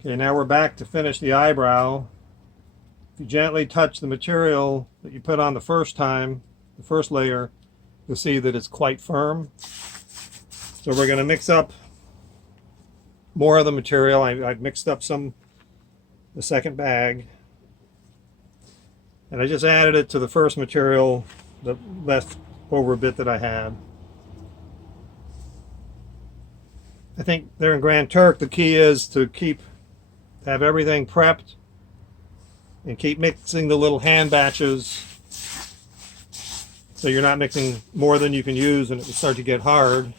Okay, now we're back to finish the eyebrow. If you gently touch the material that you put on the first time, the first layer, you'll see that it's quite firm. So we're going to mix up more of the material. I've mixed up the second bag. And I just added it to the first material, the leftover bit that I had. I think there in Grand Turk, the key is to have everything prepped and keep mixing the little hand batches so you're not mixing more than you can use and it will start to get hard.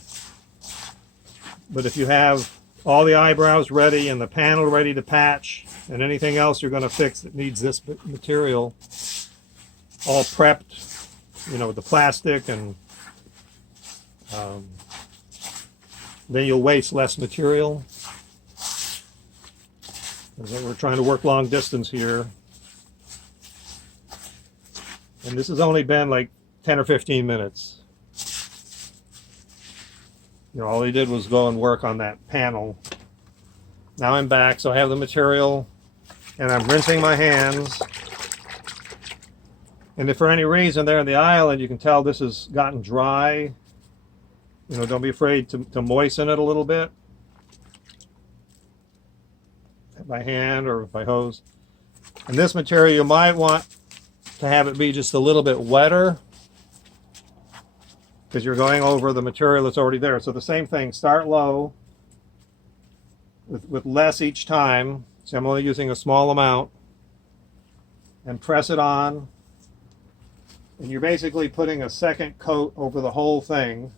But if you have all the eyebrows ready and the panel ready to patch and anything else you're going to fix that needs this material all prepped, you know, with the plastic, and then you'll waste less material. We're trying to work long distance here. And this has only been like 10 or 15 minutes. You know, all he did was go and work on that panel. Now I'm back, so I have the material and I'm rinsing my hands. And if for any reason there in the island you can tell this has gotten dry, you know, don't be afraid to moisten it a little bit by hand or by hose. And this material you might want to have it be just a little bit wetter because you're going over the material that's already there. So the same thing, start low with less each time. So I'm only using a small amount, and press it on. And you're basically putting a second coat over the whole thing.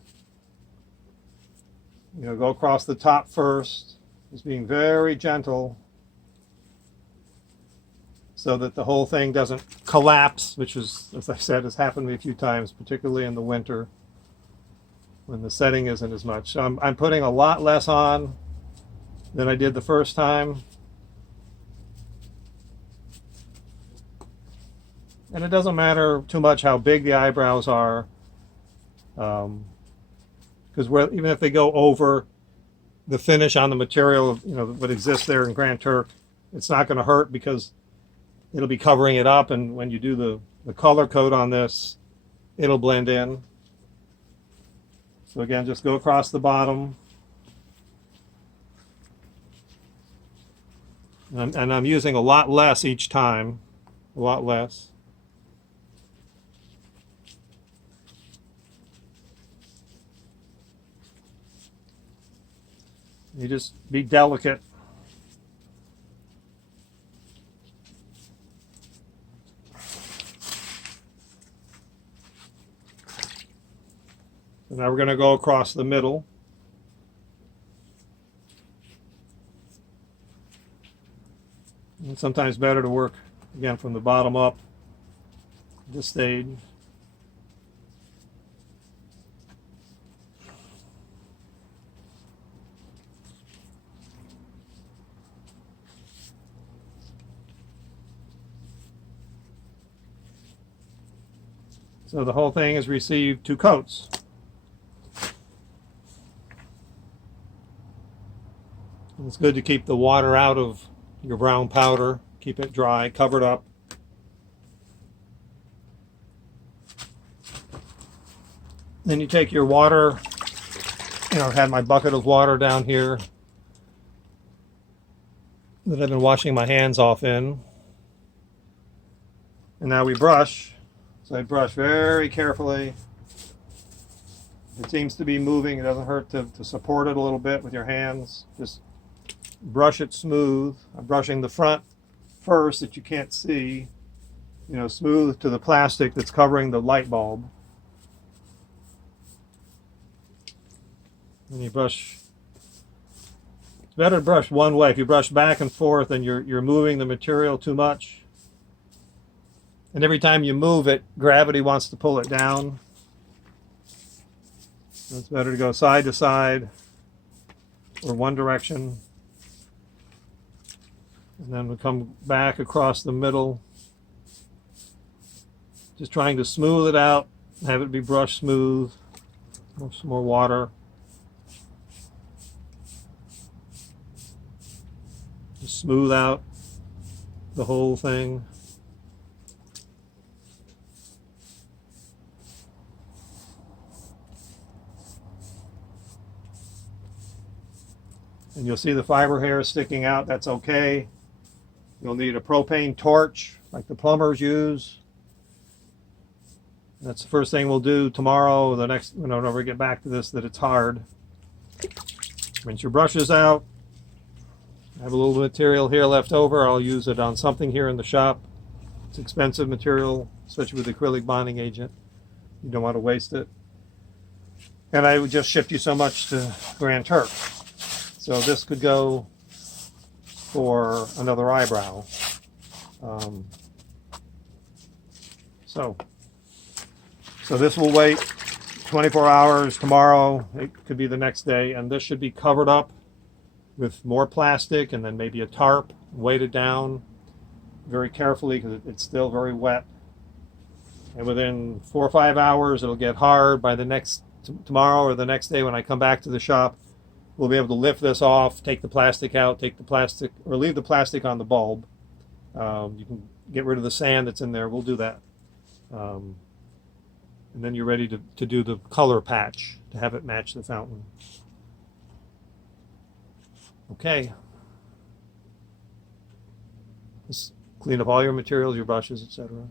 You know, go across the top first, just being very gentle so that the whole thing doesn't collapse, which is, as I said, has happened to me a few times, particularly in the winter when the setting isn't as much. So I'm putting a lot less on than I did the first time. And it doesn't matter too much how big the eyebrows are, because even if they go over the finish on the material, you know, what exists there in Grand Turk, it's not going to hurt because it'll be covering it up, and when you do the color coat on this, it'll blend in. So again, just go across the bottom. And I'm using a lot less each time, a lot less. You just be delicate. So now we're going to go across the middle. It's sometimes better to work, again, from the bottom up at this stage. So the whole thing has received 2 coats. It's good to keep the water out of your brown powder, keep it dry, covered up. Then you take your water, you know, I had my bucket of water down here that I've been washing my hands off in. And now we brush. So I brush very carefully. It seems to be moving. It doesn't hurt to support it a little bit with your hands. Just brush it smooth. I'm brushing the front first that you can't see, you know, smooth to the plastic that's covering the light bulb. And you brush. It's better to brush one way. If you brush back and forth and you're moving the material too much, and every time you move it, gravity wants to pull it down. So it's better to go side to side or one direction. And then we come back across the middle. Just trying to smooth it out, have it be brushed smooth. Some more water. Smooth out the whole thing. And you'll see the fiber hair sticking out. That's okay. You'll need a propane torch like the plumbers use. That's the first thing we'll do tomorrow. The next, whenever we get back to this, that it's hard. Rinse your brushes out. I have a little material here left over. I'll use it on something here in the shop. It's expensive material, especially with acrylic bonding agent. You don't want to waste it. And I just shipped you so much to Grand Turk. So this could go for another eyebrow. So this will wait 24 hours tomorrow. It could be the next day. And this should be covered up with more plastic and then maybe a tarp, weighted down very carefully because it's still very wet. And within 4 or 5 hours, it'll get hard. By the next tomorrow or the next day when I come back to the shop, we'll be able to lift this off, take the plastic out, take the plastic, or leave the plastic on the bulb. You can get rid of the sand that's in there. We'll do that. And then you're ready to do the color patch to have it match the fountain. Okay. Just clean up all your materials, your brushes, etc.